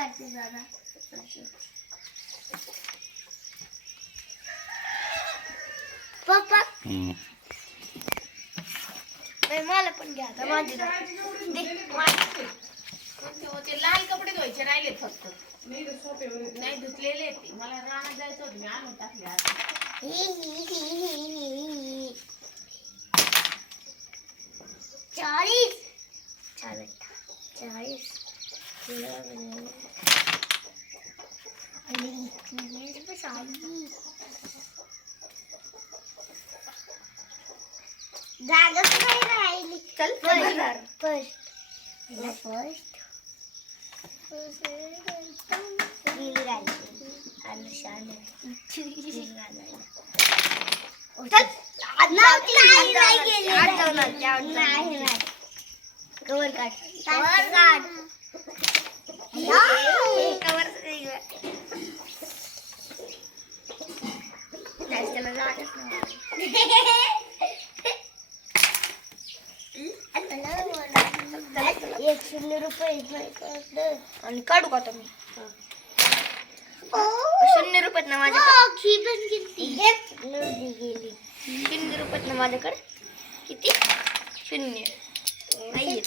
काढते दादा. पप्पा मला पण घ्या आता माझी ते लाल कपडे धुवायचे राहिले फक्त नाही धुतलेले ते मला रानात जायचं होतं मी आणून टाकले आता 40 जागाच नाही राहिली. चल फर्स्ट कवर काढ त्याला जागच ₹100 आणि काढू का तुम्ही ₹0 ना माझ्याकडे गेली ₹0 ना माझ्याकडे किती 0 नाही